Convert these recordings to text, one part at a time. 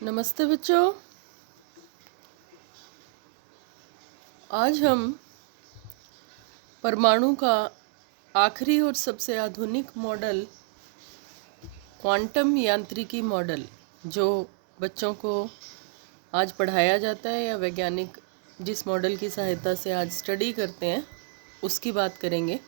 नमस्ते बच्चों। आज हम परमाणु का आखिरी और सबसे आधुनिक मॉडल क्वांटम यांत्रिकी मॉडल, जो बच्चों को आज पढ़ाया जाता है या वैज्ञानिक जिस मॉडल की सहायता से आज स्टडी करते हैं, उसकी बात करेंगे।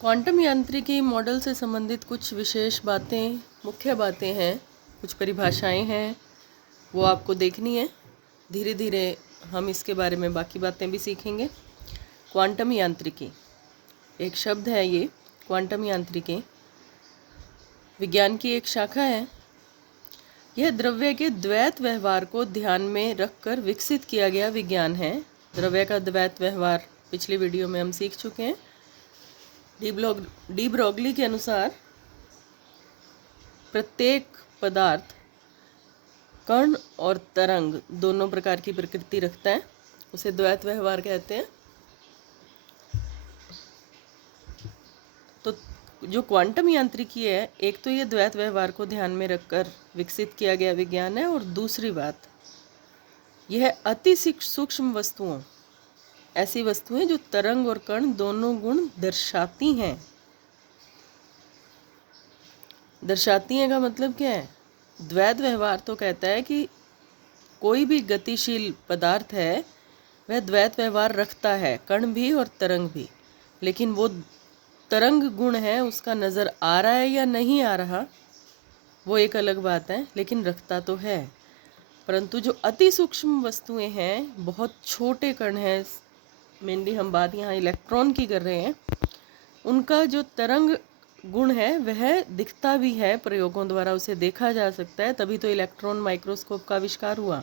क्वांटम यांत्रिकी मॉडल से संबंधित कुछ विशेष बातें, मुख्य बातें हैं, कुछ परिभाषाएं हैं, वो आपको देखनी है। धीरे धीरे हम इसके बारे में बाकी बातें भी सीखेंगे। क्वांटम यांत्रिकी एक शब्द है। ये क्वांटम यांत्रिकी विज्ञान की एक शाखा है। यह द्रव्य के द्वैत व्यवहार को ध्यान में रखकर विकसित किया गया विज्ञान है। द्रव्य का द्वैत व्यवहार पिछली वीडियो में हम सीख चुके हैं। डी ब्रोगली के अनुसार प्रत्येक पदार्थ कण और तरंग दोनों प्रकार की प्रकृति रखता है, उसे द्वैत व्यवहार कहते हैं। तो जो क्वांटम यांत्रिकी है, एक तो ये द्वैत व्यवहार को ध्यान में रखकर विकसित किया गया विज्ञान है, और दूसरी बात, यह अति सूक्ष्म वस्तुओं, ऐसी वस्तुएं जो तरंग और कण दोनों गुण दर्शाती हैं। दर्शाती हैं का मतलब क्या है? द्वैत व्यवहार तो कहता है कि कोई भी गतिशील पदार्थ है वह द्वैत व्यवहार रखता है, कण भी और तरंग भी। लेकिन वो तरंग गुण है, उसका नज़र आ रहा है या नहीं आ रहा, वो एक अलग बात है, लेकिन रखता तो है। परंतु जो अति सूक्ष्म वस्तुएं हैं, बहुत छोटे कण हैं, मेनली हम बात यहाँ इलेक्ट्रॉन की कर रहे हैं, उनका जो तरंग गुण है वह दिखता भी है, प्रयोगों द्वारा उसे देखा जा सकता है। तभी तो इलेक्ट्रॉन माइक्रोस्कोप का आविष्कार हुआ।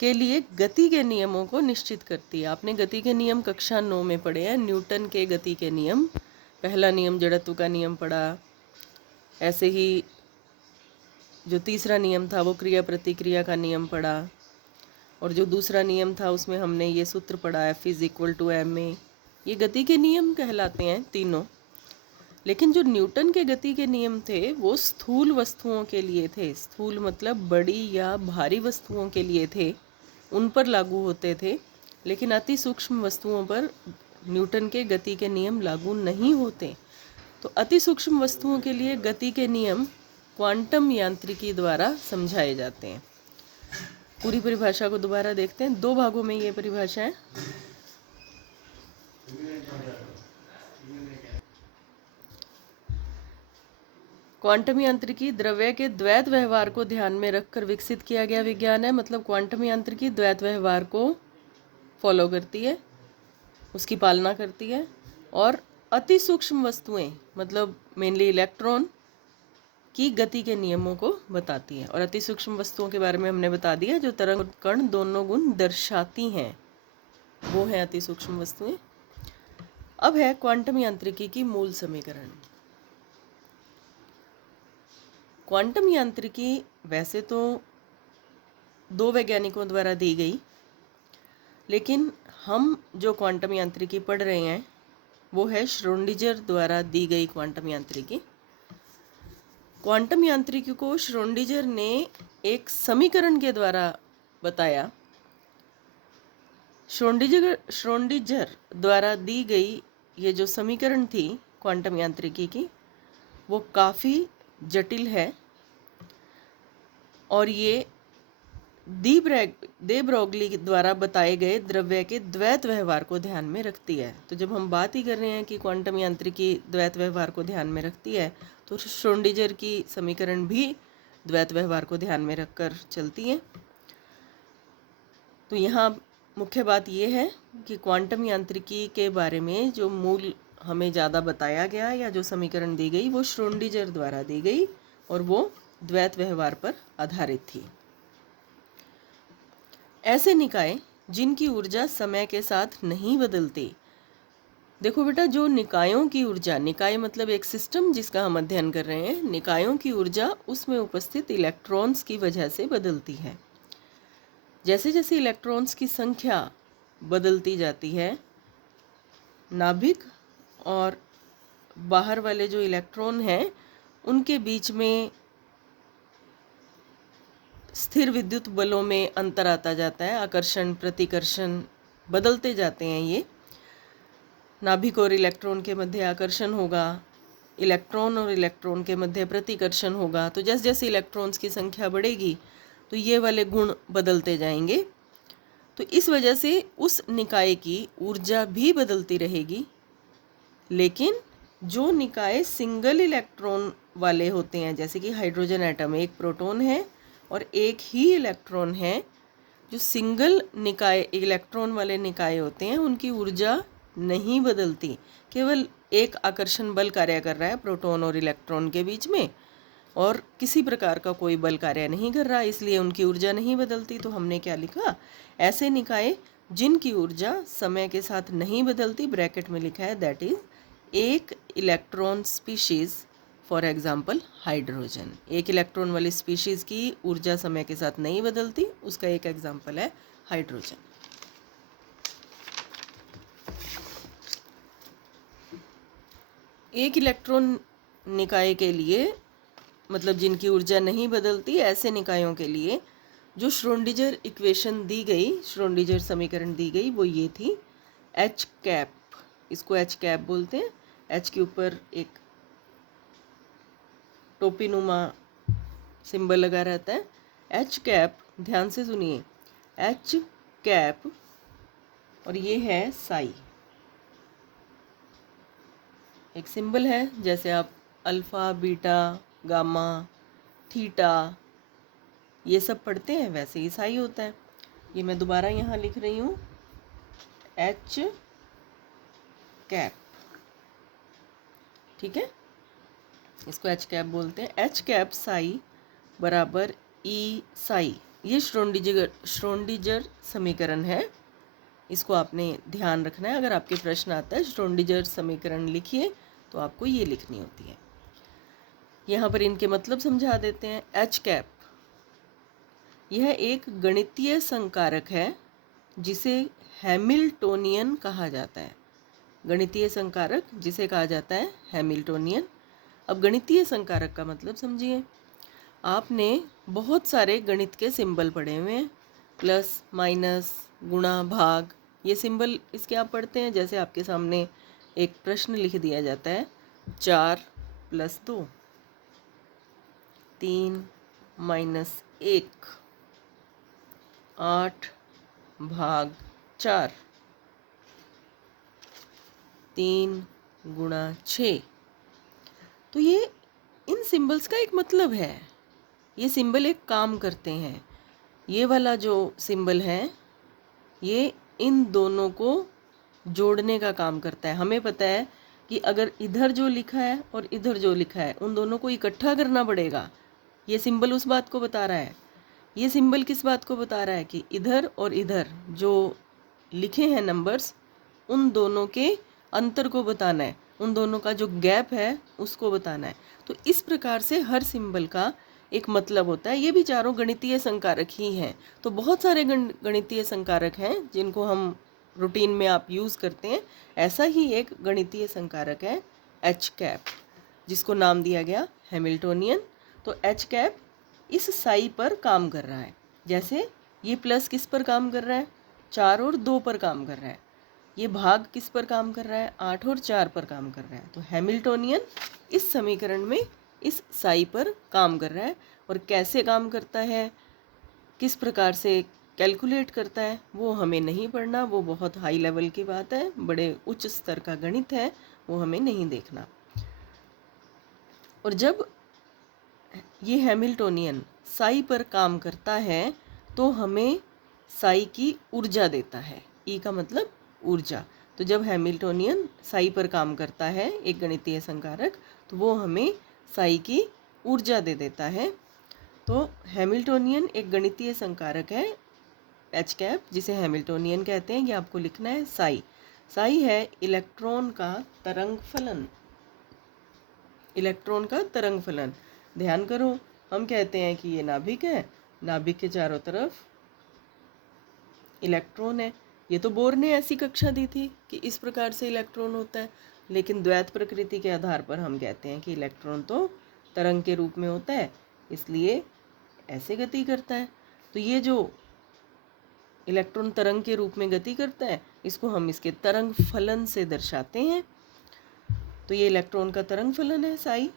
के लिए गति के नियमों को निश्चित करती है। आपने गति के नियम कक्षा 9 में पढ़े हैं, न्यूटन के गति के नियम। पहला नियम जड़त्व का नियम पढ़ा, ऐसे ही जो तीसरा नियम था वो क्रिया प्रतिक्रिया का नियम पढ़ा, और जो दूसरा नियम था उसमें हमने ये सूत्र पढ़ा, F=ma। ये गति के नियम कहलाते हैं तीनों। लेकिन जो न्यूटन के गति के नियम थे वो स्थूल वस्तुओं के लिए थे। स्थूल मतलब बड़ी या भारी वस्तुओं के लिए थे, उन पर लागू होते थे। लेकिन अति सूक्ष्म वस्तुओं पर न्यूटन के गति के नियम लागू नहीं होते। तो अति सूक्ष्म वस्तुओं के लिए गति के नियम क्वांटम यांत्रिकी द्वारा समझाए जाते हैं। पूरी परिभाषा को दोबारा देखते हैं। 2 भागों में ये परिभाषा है। क्वांटम यांत्रिकी द्रव्य के द्वैत व्यवहार को ध्यान में रखकर विकसित किया गया विज्ञान है। मतलब क्वांटम यांत्रिकी द्वैत व्यवहार को फॉलो करती है, उसकी पालना करती है, और अति सूक्ष्म वस्तुएं मतलब मेनली इलेक्ट्रॉन की गति के नियमों को बताती है। और अति सूक्ष्म वस्तुओं के बारे में हमने बता दिया, जो तरंग और कण दोनों गुण दर्शाती हैं, वो हैं अति सूक्ष्म वस्तुएं। अब है क्वांटम यांत्रिकी की मूल समीकरण। क्वांटम यांत्रिकी वैसे तो 2 वैज्ञानिकों द्वारा दी गई, लेकिन हम जो क्वांटम यांत्रिकी पढ़ रहे हैं वो है श्रोडिंगर द्वारा दी गई क्वांटम यांत्रिकी। क्वांटम यांत्रिकी को श्रोडिंगर ने एक समीकरण के द्वारा बताया। श्रोडिंगर द्वारा दी गई ये जो समीकरण थी क्वांटम यांत्रिकी की, वो काफ़ी जटिल है, और ये दे ब्रोगली द्वारा बताए गए द्रव्य के द्वैत व्यवहार को ध्यान में रखती है। तो जब हम बात ही कर रहे हैं कि क्वांटम यांत्रिकी द्वैत व्यवहार को ध्यान में रखती है, तो श्रोडिंगर की समीकरण भी द्वैत व्यवहार को ध्यान में रखकर चलती है। तो यहाँ मुख्य बात ये है कि क्वांटम यांत्रिकी के बारे में जो मूल हमें ज़्यादा बताया गया या जो समीकरण दी गई वो श्रोडिंगर द्वारा दी गई, और वो द्वैत व्यवहार पर आधारित थी। ऐसे निकाय जिनकी ऊर्जा समय के साथ नहीं बदलती। देखो बेटा, जो निकायों की ऊर्जा, निकाय मतलब एक सिस्टम जिसका हम अध्ययन कर रहे हैं, निकायों की ऊर्जा उसमें उपस्थित इलेक्ट्रॉन्स की वजह से बदलती है। जैसे जैसे इलेक्ट्रॉन्स की संख्या बदलती जाती है, नाभिक और बाहर वाले जो इलेक्ट्रॉन हैं उनके बीच में स्थिर विद्युत बलों में अंतर आता जाता है। आकर्षण प्रतिकर्षण बदलते जाते हैं। ये नाभिक और इलेक्ट्रॉन के मध्य आकर्षण होगा, इलेक्ट्रॉन और इलेक्ट्रॉन के मध्य प्रतिकर्षण होगा। तो जैसे जैसे इलेक्ट्रॉन्स की संख्या बढ़ेगी तो ये वाले गुण बदलते जाएंगे। तो इस वजह से उस निकाय की ऊर्जा भी बदलती रहेगी। लेकिन जो निकाय सिंगल इलेक्ट्रॉन वाले होते हैं, जैसे कि हाइड्रोजन एटम, एक प्रोटॉन है और एक ही इलेक्ट्रॉन है, जो सिंगल निकाय इलेक्ट्रॉन वाले निकाय होते हैं उनकी ऊर्जा नहीं बदलती। केवल एक आकर्षण बल कार्य कर रहा है प्रोटॉन और इलेक्ट्रॉन के बीच में, और किसी प्रकार का कोई बल कार्य नहीं कर रहा, इसलिए उनकी ऊर्जा नहीं बदलती। तो हमने क्या लिखा, ऐसे निकाय जिनकी ऊर्जा समय के साथ नहीं बदलती, ब्रैकेट में लिखा है दैट इज एक electron species, for example hydrogen. एक इलेक्ट्रॉन वाली स्पीशीज की ऊर्जा समय के साथ नहीं बदलती, उसका एक एग्जाम्पल है हाइड्रोजन। एक इलेक्ट्रॉन निकाय के लिए, मतलब जिनकी ऊर्जा नहीं बदलती, ऐसे निकायों के लिए जो श्रोडिंगर इक्वेशन दी गई, श्रोडिंगर समीकरण दी गई, वो ये थी एच कैप। इसको एच कैप बोलते हैं। एच के ऊपर एक टोपी नुमा सिंबल लगा रहता है। एच कैप, ध्यान से सुनिए, एच कैप, और ये है साई। एक सिंबल है, जैसे आप अल्फा, बीटा, गामा, थीटा ये सब पढ़ते हैं, वैसे ही साई होता है। ये मैं दोबारा यहाँ लिख रही हूँ, एच कैप, ठीक है, इसको एच कैप बोलते हैं। एच कैप साई बराबर ई साई, ये श्रोडिंगर समीकरण है। इसको आपने ध्यान रखना है। अगर आपके प्रश्न आता है श्रोडिंगर समीकरण लिखिए, तो आपको ये लिखनी होती है। यहाँ पर इनके मतलब समझा देते हैं। एच कैप यह एक गणितीय संकारक है जिसे हैमिल्टोनियन कहा जाता है। गणितीय संकारक जिसे कहा जाता है हैमिल्टोनियन। अब गणितीय संकारक का मतलब समझिए। आपने बहुत सारे गणित के सिंबल पढ़े हुए हैं, प्लस, माइनस, गुणा, भाग, ये सिंबल इसके आप पढ़ते हैं। जैसे आपके सामने एक प्रश्न लिख दिया जाता है, 4 + 2, 3 - 1, 8 भाग 4, 3 × 6। तो ये इन सिंबल्स का एक मतलब है। ये सिंबल एक काम करते हैं। ये वाला जो सिंबल है, ये इन दोनों को जोड़ने का काम करता है। हमें पता है कि अगर इधर जो लिखा है और इधर जो लिखा है, उन दोनों को इकट्ठा करना पड़ेगा। ये सिंबल उस बात को बता रहा है। ये सिंबल किस बात को बता रहा है कि इधर और इधर जो लिखे हैं नंबर्स, उन दोनों के अंतर को बताना है, उन दोनों का जो गैप है उसको बताना है। तो इस प्रकार से हर सिंबल का एक मतलब होता है। ये भी चारों गणितीय संकारक ही हैं। तो बहुत सारे गणितीय संकारक हैं जिनको हम रूटीन में आप यूज़ करते हैं। ऐसा ही एक गणितीय संकारक है एच कैप, जिसको नाम दिया गया हैमिल्टोनियन। तो एच कैप इस साई पर काम कर रहा है। जैसे ये प्लस किस पर काम कर रहा है, 4 और 2 पर काम कर रहा है। ये भाग किस पर काम कर रहा है, 8 और 4 पर काम कर रहा है। तो हैमिल्टोनियन इस समीकरण में इस साई पर काम कर रहा है। और कैसे काम करता है, किस प्रकार से कैलकुलेट करता है, वो हमें नहीं पढ़ना। वो बहुत हाई लेवल की बात है, बड़े उच्च स्तर का गणित है, वो हमें नहीं देखना। और जब ये हैमिल्टोनियन साई पर काम करता है तो हमें साई की ऊर्जा देता है। ई का मतलब ऊर्जा। तो जब हैमिल्टोनियन साई पर काम करता है, एक गणितीय संकारक, तो वो हमें साई की ऊर्जा दे देता है। तो हैमिल्टोनियन एक गणितीय संकारक है एच कैप, जिसे हैमिल्टोनियन कहते हैं। ये आपको लिखना है साई। साई है इलेक्ट्रॉन का तरंग फलन। इलेक्ट्रॉन का तरंग फलन। ध्यान करो, हम कहते हैं कि ये नाभिक है, नाभिक के चारों तरफ इलेक्ट्रॉन है। ये तो बोर ने ऐसी कक्षा दी थी कि इस प्रकार से इलेक्ट्रॉन होता है, लेकिन द्वैत प्रकृति के आधार पर हम कहते हैं कि इलेक्ट्रॉन तो तरंग के रूप में होता है, इसलिए ऐसे गति करता है। तो ये जो इलेक्ट्रॉन तरंग के रूप में गति करता है, इसको हम इसके तरंग फलन से दर्शाते हैं। तो ये इलेक्ट्रॉन का तरंग फलन है साई।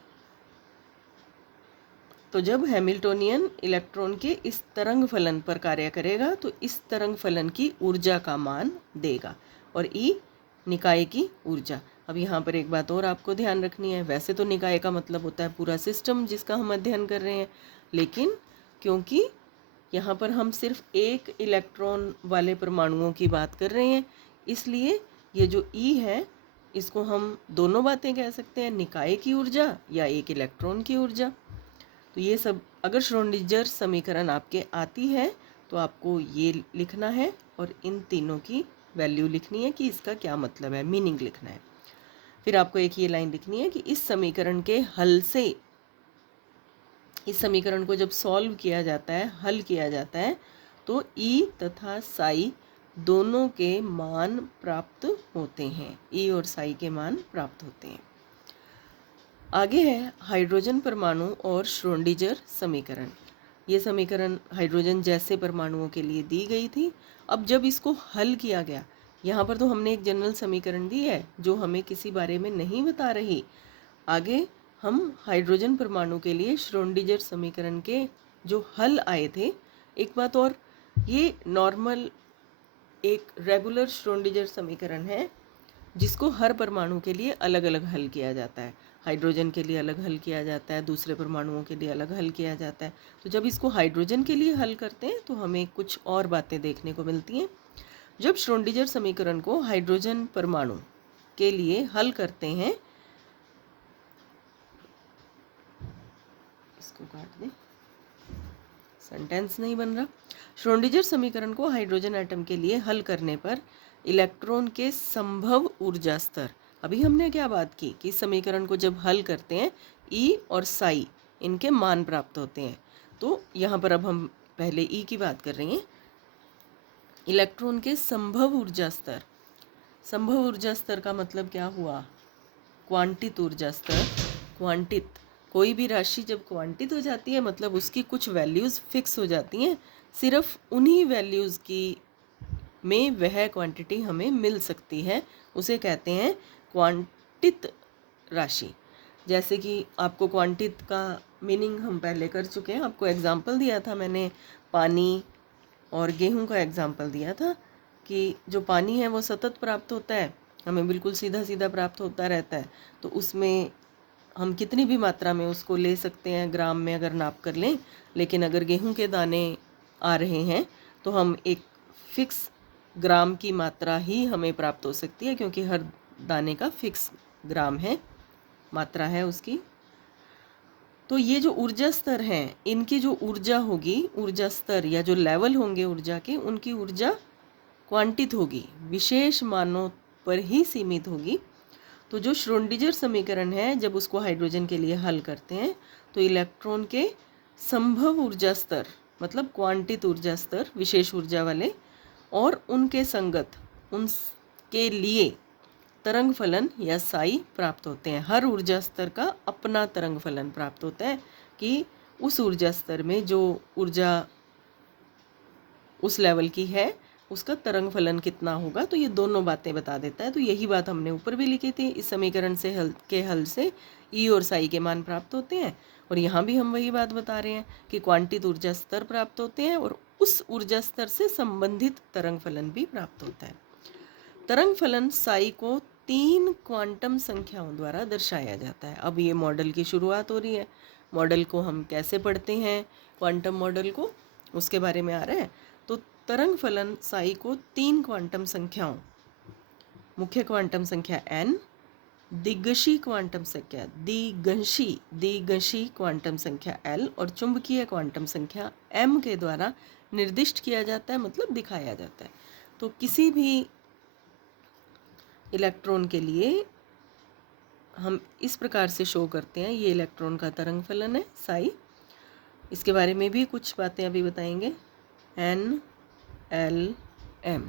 तो जब हैमिल्टोनियन इलेक्ट्रॉन के इस तरंग फलन पर कार्य करेगा तो इस तरंग फलन की ऊर्जा का मान देगा, और ई निकाय की ऊर्जा। अब यहाँ पर एक बात और आपको ध्यान रखनी है, वैसे तो निकाय का मतलब होता है पूरा सिस्टम जिसका हम अध्ययन कर रहे हैं, लेकिन क्योंकि यहाँ पर हम सिर्फ एक इलेक्ट्रॉन वाले परमाणुओं की बात कर रहे हैं, इसलिए ये जो ई है इसको हम दोनों बातें कह सकते हैं, निकाय की ऊर्जा या एक इलेक्ट्रॉन की ऊर्जा। तो ये सब अगर श्रोडिंगर समीकरण आपके आती है तो आपको ये लिखना है और इन तीनों की वैल्यू लिखनी है कि इसका क्या मतलब है, मीनिंग लिखना है। फिर आपको एक ये लाइन लिखनी है कि इस समीकरण के हल से, इस समीकरण को जब सॉल्व किया जाता है, हल किया जाता है, तो ई तथा साई दोनों के मान प्राप्त होते हैं, ई और साई के मान प्राप्त होते हैं। आगे है हाइड्रोजन परमाणु और श्रोडिंगर समीकरण। ये समीकरण हाइड्रोजन जैसे परमाणुओं के लिए दी गई थी। अब जब इसको हल किया गया, यहाँ पर तो हमने एक जनरल समीकरण दी है जो हमें किसी बारे में नहीं बता रही। आगे हम हाइड्रोजन परमाणु के लिए श्रोडिंगर समीकरण के जो हल आए थे, एक बात और, ये नॉर्मल एक रेगुलर श्रोडिंगर समीकरण है जिसको हर परमाणु के लिए अलग अलग हल किया जाता है। हाइड्रोजन के लिए अलग हल किया जाता है, दूसरे परमाणुओं के लिए अलग हल किया जाता है। तो जब इसको हाइड्रोजन के लिए हल करते हैं तो हमें कुछ और बातें देखने को मिलती हैं। जब श्रोडिंगर समीकरण को हाइड्रोजन परमाणु के लिए हल करते हैं, इसको काट दें, सेंटेंस नहीं बन रहा। श्रोडिंगर समीकरण को हाइड्रोजन एटम के लिए हल करने पर इलेक्ट्रॉन के संभव ऊर्जा स्तर, अभी हमने क्या बात की कि समीकरण को जब हल करते हैं ई और साई इनके मान प्राप्त होते हैं। तो यहाँ पर अब हम पहले ई की बात कर रहे हैं। इलेक्ट्रॉन के संभव ऊर्जा स्तर, संभव ऊर्जा स्तर का मतलब क्या हुआ, क्वांटित ऊर्जा स्तर। क्वांटित, कोई भी राशि जब क्वांटित हो जाती है मतलब उसकी कुछ वैल्यूज़ फिक्स हो जाती हैं, सिर्फ उन्हीं वैल्यूज़ की में वह क्वांटिटी हमें मिल सकती है, उसे कहते हैं क्वांटित राशि। जैसे कि आपको क्वांटित का मीनिंग हम पहले कर चुके हैं, आपको एग्जांपल दिया था मैंने, पानी और गेहूं का एग्जांपल दिया था कि जो पानी है वो सतत प्राप्त होता है, हमें बिल्कुल सीधा सीधा प्राप्त होता रहता है। तो उसमें हम कितनी भी मात्रा में उसको ले सकते हैं, ग्राम में अगर नाप कर लें, लेकिन अगर गेहूं के दाने आ रहे हैं तो हम एक फिक्स ग्राम की मात्रा ही हमें प्राप्त हो सकती है, क्योंकि हर दाने का फिक्स ग्राम है, मात्रा है उसकी। तो ये जो ऊर्जा स्तर हैं, इनकी जो ऊर्जा होगी, ऊर्जा स्तर या जो लेवल होंगे ऊर्जा के, उनकी ऊर्जा क्वांटित होगी, विशेष मानों पर ही सीमित होगी। तो जो श्रोडिंगर समीकरण है, जब उसको हाइड्रोजन के लिए हल करते हैं तो इलेक्ट्रॉन के संभव ऊर्जा स्तर मतलब क्वांटित ऊर्जा स्तर, विशेष ऊर्जा वाले, और उनके संगत, उनके लिए तरंग फलन या साई प्राप्त होते हैं। हर ऊर्जा स्तर का अपना तरंग फलन प्राप्त होता है कि उस ऊर्जा स्तर में जो ऊर्जा उस लेवल की है उसका तरंग फलन कितना होगा। तो ये दोनों बातें बता देता है। तो यही बात हमने ऊपर भी लिखी थी, इस समीकरण से हल से ई और साई के मान प्राप्त होते हैं, और यहाँ भी हम वही बात बता रहे हैं कि क्वांटित ऊर्जा स्तर प्राप्त होते हैं और उस ऊर्जा स्तर से संबंधित तरंग फलन भी प्राप्त होता है। तरंग फलन साई को 3 क्वांटम संख्याओं द्वारा दर्शाया जाता है। अब ये मॉडल की शुरुआत हो रही है। मॉडल को हम कैसे पढ़ते हैं, क्वांटम मॉडल को, उसके बारे में आ रहा है। तो तरंग फलन साई को 3 क्वांटम संख्याओं, मुख्य क्वांटम संख्या n, दिग्गशी क्वांटम संख्या दिग्गशी क्वांटम संख्या l और चुंबकीय क्वांटम संख्या m के द्वारा निर्दिष्ट किया जाता है, मतलब दिखाया जाता है। तो किसी भी इलेक्ट्रॉन के लिए हम इस प्रकार से शो करते हैं, ये इलेक्ट्रॉन का तरंग फलन है साई। इसके बारे में भी कुछ बातें अभी बताएंगे। n l m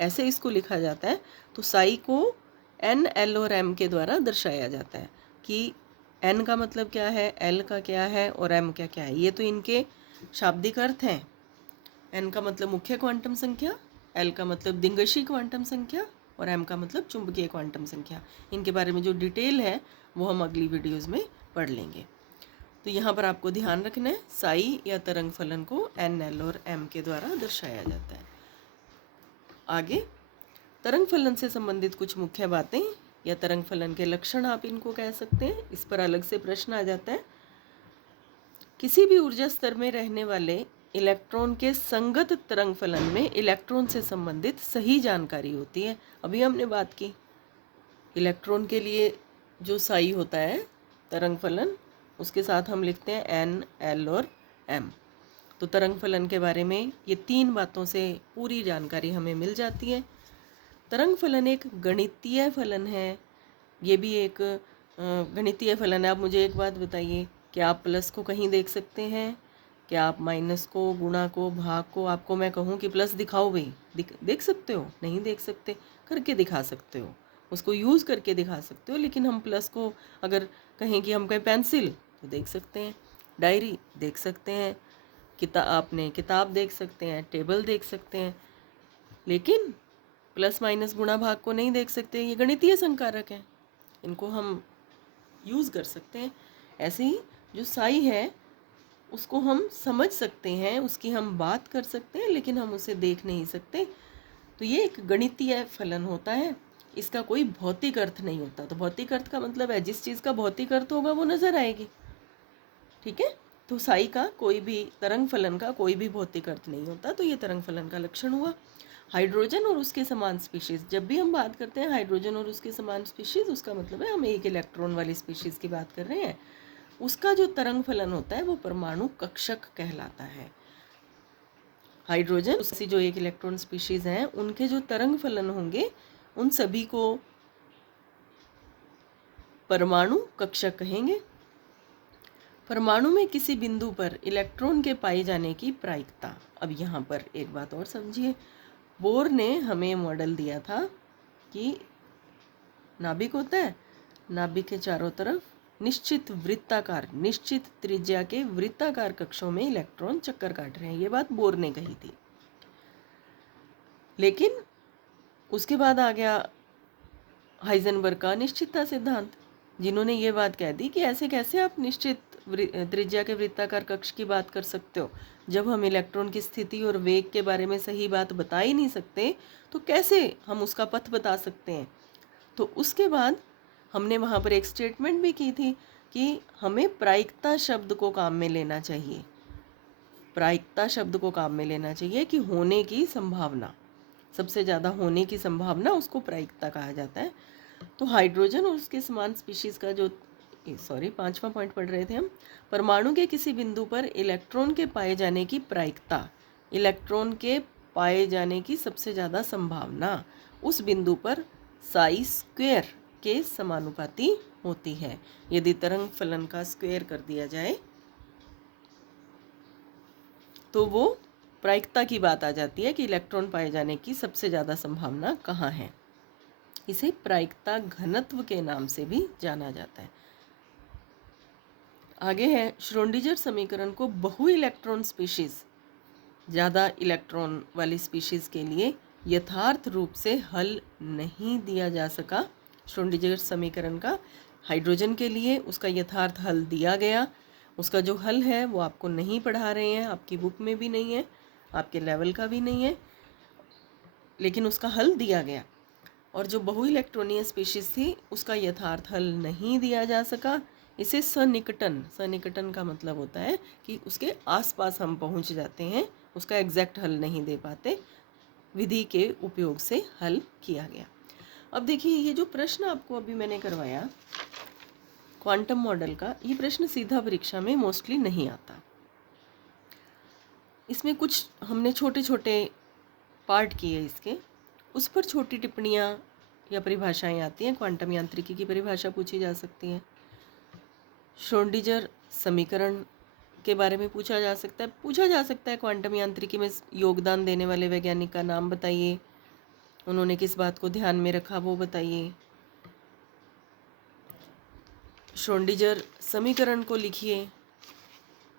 ऐसे इसको लिखा जाता है। तो साई को n l और m के द्वारा दर्शाया जाता है कि एन का मतलब क्या है, एल का क्या है और एम क्या क्या है, ये तो इनके शाब्दिक अर्थ हैं। एन का मतलब मुख्य क्वांटम संख्या, एल का मतलब दिंगशी क्वांटम संख्या और एम का मतलब चुंबकीय क्वांटम संख्या। इनके बारे में जो डिटेल है वो हम अगली वीडियोज़ में पढ़ लेंगे। तो यहाँ पर आपको ध्यान रखना है, साई या तरंग फलन को एन, एल और एम के द्वारा दर्शाया जाता है। आगे तरंग फलन से संबंधित कुछ मुख्य बातें या तरंग फलन के लक्षण आप इनको कह सकते हैं, इस पर अलग से प्रश्न आ जाता है। किसी भी ऊर्जा स्तर में रहने वाले इलेक्ट्रॉन के संगत तरंग फलन में इलेक्ट्रॉन से संबंधित सही जानकारी होती है। अभी हमने बात की इलेक्ट्रॉन के लिए जो साई होता है तरंग फलन, उसके साथ हम लिखते हैं एन, एल और एम। तो तरंग फलन के बारे में ये 3 बातों से पूरी जानकारी हमें मिल जाती है। तरंग फलन एक गणितीय फलन है, ये भी एक गणितीय फलन है। आप मुझे एक बात बताइए, क्या आप प्लस को कहीं देख सकते हैं? क्या आप माइनस को, गुणा को, भाग को, आपको मैं कहूँ कि प्लस दिखाओ भाई, देख सकते हो? नहीं देख सकते, करके दिखा सकते हो, उसको यूज़ करके दिखा सकते हो। लेकिन हम प्लस को अगर कहें कि हम कहें पेंसिल, तो देख सकते हैं, डायरी देख सकते हैं, आपने किताब देख सकते हैं, टेबल देख सकते हैं, लेकिन प्लस माइनस गुणा भाग को नहीं देख सकते। ये गणितीय संकारक हैं, इनको हम यूज़ कर सकते हैं। ऐसे ही जो साई है उसको हम समझ सकते हैं, उसकी हम बात कर सकते हैं, लेकिन हम उसे देख नहीं सकते। तो ये एक गणितीय फलन होता है, इसका कोई भौतिक अर्थ नहीं होता। तो भौतिक अर्थ का मतलब है जिस चीज़ का भौतिक अर्थ होगा वो नज़र आएगी, ठीक है। तो साई का कोई भी, तरंग फलन का कोई भी भौतिक अर्थ नहीं होता। तो ये तरंग फलन का लक्षण हुआ। हाइड्रोजन और उसके समान स्पीशीज़, जब भी हम बात करते हैं हाइड्रोजन और उसके समान स्पीशीज़, उसका मतलब है हम एक इलेक्ट्रॉन वाली स्पीशीज़ की बात कर रहे हैं। उसका जो तरंग फलन होता है वो परमाणु कक्षक कहलाता है। हाइड्रोजन उसकी जो एक इलेक्ट्रॉन स्पीशीज़ हैं, उनके जो तरंग फलन होंगे उन सभी को परमाणु कक्षक कहेंगे। परमाणु में किसी बिंदु पर इलेक्ट्रॉन के पाए जाने की प्रायिकता। अब यहाँ पर एक बात और समझिए, बोर ने हमें मॉडल दिया था कि नाभिक होता है, नाभिक के चारों तरफ निश्चित वृत्ताकार, निश्चित त्रिज्या के वृत्ताकार कक्षों में इलेक्ट्रॉन चक्कर काट रहे हैं। ये बात बोर ने कही थी। लेकिन उसके बाद आ गया हाइजेनबर्ग का निश्चितता सिद्धांत, जिन्होंने ये बात कह दी कि ऐसे कैसे आप निश्चित त्रिज्या के वृत्ताकार कक्ष की बात कर सकते हो, जब हम इलेक्ट्रॉन की स्थिति और वेग के बारे में सही बात बता ही नहीं सकते, तो कैसे हम उसका पथ बता सकते हैं। तो उसके बाद हमने वहाँ पर एक स्टेटमेंट भी की थी कि हमें प्रायिकता शब्द को काम में लेना चाहिए। प्रायिकता शब्द को काम में लेना चाहिए कि होने की संभावना, सबसे ज़्यादा होने की संभावना, उसको प्रायिकता कहा जाता है। तो हाइड्रोजन और उसके समान स्पीशीज़ का जो 5वां पॉइंट पढ़ रहे थे हम, परमाणु के किसी बिंदु पर इलेक्ट्रॉन के पाए जाने की प्रायिकता, इलेक्ट्रॉन के पाए जाने की सबसे ज़्यादा संभावना उस बिंदु पर साई स्क्वायर के समानुपाती होती है। यदि तरंग फलन का स्क्वायर कर दिया जाए तो वो प्रायिकता की बात आ जाती है कि इलेक्ट्रॉन पाए जाने की सबसे ज़्यादा संभावना कहाँ है। इसे प्रायिकता घनत्व के नाम से भी जाना जाता है। आगे है, श्रोडिंगर समीकरण को बहु इलेक्ट्रॉन स्पीशीज़, ज़्यादा इलेक्ट्रॉन वाली स्पीशीज़ के लिए यथार्थ रूप से हल नहीं दिया जा सका। श्रोडिंगर समीकरण का हाइड्रोजन के लिए उसका यथार्थ हल दिया गया, उसका जो हल है वो आपको नहीं पढ़ा रहे हैं, आपकी बुक में भी नहीं है, आपके लेवल का भी नहीं है, लेकिन उसका हल दिया गया। और जो बहु इलेक्ट्रॉनीय स्पीशीज़ थी उसका यथार्थ हल नहीं दिया जा सका। इसे सन्निकटन, सन्निकटन का मतलब होता है कि उसके आसपास हम पहुंच जाते हैं, उसका एग्जैक्ट हल नहीं दे पाते, विधि के उपयोग से हल किया गया। अब देखिए, ये जो प्रश्न आपको अभी मैंने करवाया क्वांटम मॉडल का, ये प्रश्न सीधा परीक्षा में मोस्टली नहीं आता। इसमें कुछ हमने छोटे छोटे पार्ट किए इसके, उस पर छोटी टिप्पणियाँ या परिभाषाएं आती हैं। क्वांटम यांत्रिकी की परिभाषा पूछी जा सकती है, श्रोडिंगर समीकरण के बारे में पूछा जा सकता है क्वांटम यांत्रिकी में योगदान देने वाले वैज्ञानिक का नाम बताइए, उन्होंने किस बात को ध्यान में रखा वो बताइए। श्रोडिंगर समीकरण को लिखिए।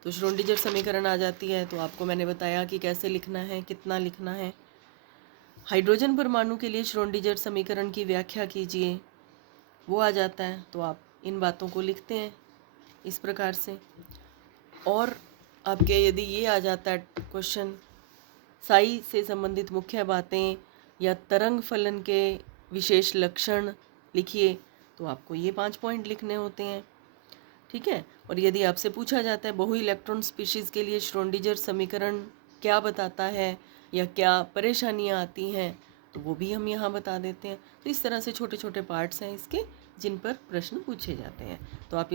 तो श्रोडिंगर समीकरण आ जाती है। तो आपको मैंने बताया कि कैसे लिखना है, कितना लिखना है। हाइड्रोजन परमाणु के लिए श्रोडिंगर समीकरण की व्याख्या कीजिए, वो आ जाता है। तो आप इन बातों को लिखते हैं इस प्रकार से। और आपके यदि ये आ जाता है क्वेश्चन, साई से संबंधित मुख्य बातें या तरंग फलन के विशेष लक्षण लिखिए, तो आपको ये 5 पॉइंट लिखने होते हैं। ठीक है। और यदि आपसे पूछा जाता है बहु इलेक्ट्रॉन स्पीशीज़ के लिए श्रोडिंगर समीकरण क्या बताता है या क्या परेशानियां आती हैं, तो वो भी हम यहाँ बता देते हैं। तो इस तरह से छोटे छोटे पार्ट्स हैं इसके, जिन पर प्रश्न पूछे जाते हैं। तो आप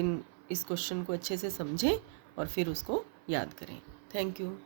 इस क्वेश्चन को अच्छे से समझें और फिर उसको याद करें। Thank you.